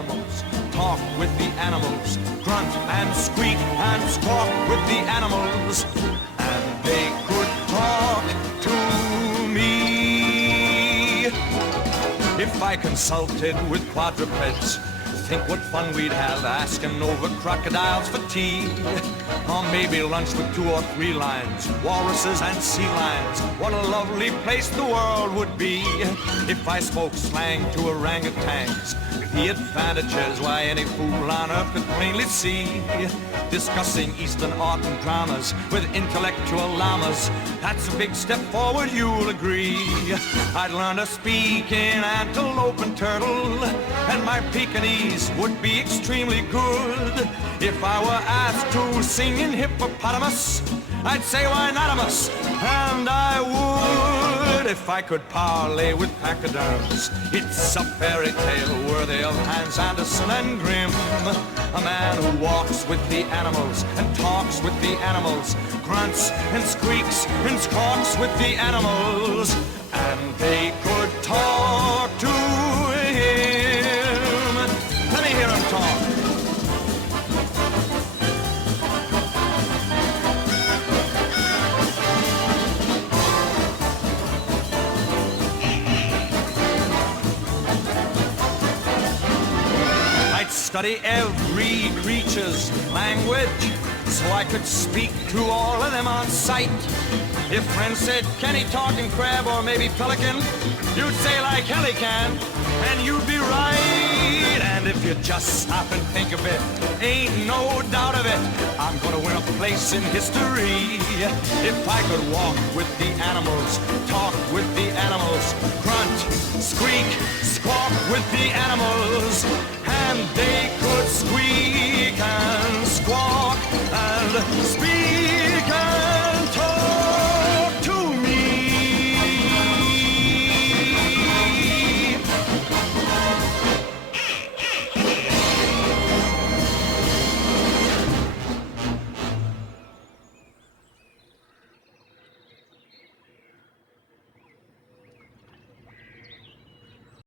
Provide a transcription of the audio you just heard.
animals, talk with the animals, grunt and squeak and squawk with the animals, and they could talk to me. If I consulted with quadrupeds, think what fun we'd have asking over crocodiles for tea. Or maybe lunch with 2 or 3 lions, walruses and sea lions. What a lovely place the world would be if I spoke slang to orangutans. The advantages why any fool on earth could plainly see. Discussing Eastern art and dramas with intellectual llamas, that's a big step forward, you'll agree. I'd learn to speak in antelope and turtle, and my Pekingese would be extremely good. If I were asked to sing in hippopotamus, I'd say why notamus, and I would. If I could parlay with pachyderms, it's a fairy tale worthy of Hans Andersen and Grimm. A man who walks with the animals and talks with the animals, grunts and squeaks and squawks with the animals, and they could talk to him. Let me hear him talk. Study every creature's language so I could speak to all of them on sight. If friends said, can he talk in crab or maybe pelican, you'd say like hell he can, and you'd be right. And if you just stop and think of it, ain't no doubt of it, I'm gonna win a place in history. If I could walk with the animals, talk with the animals, grunt, squeak, squawk with the animals, and they could squeak and squawk and speak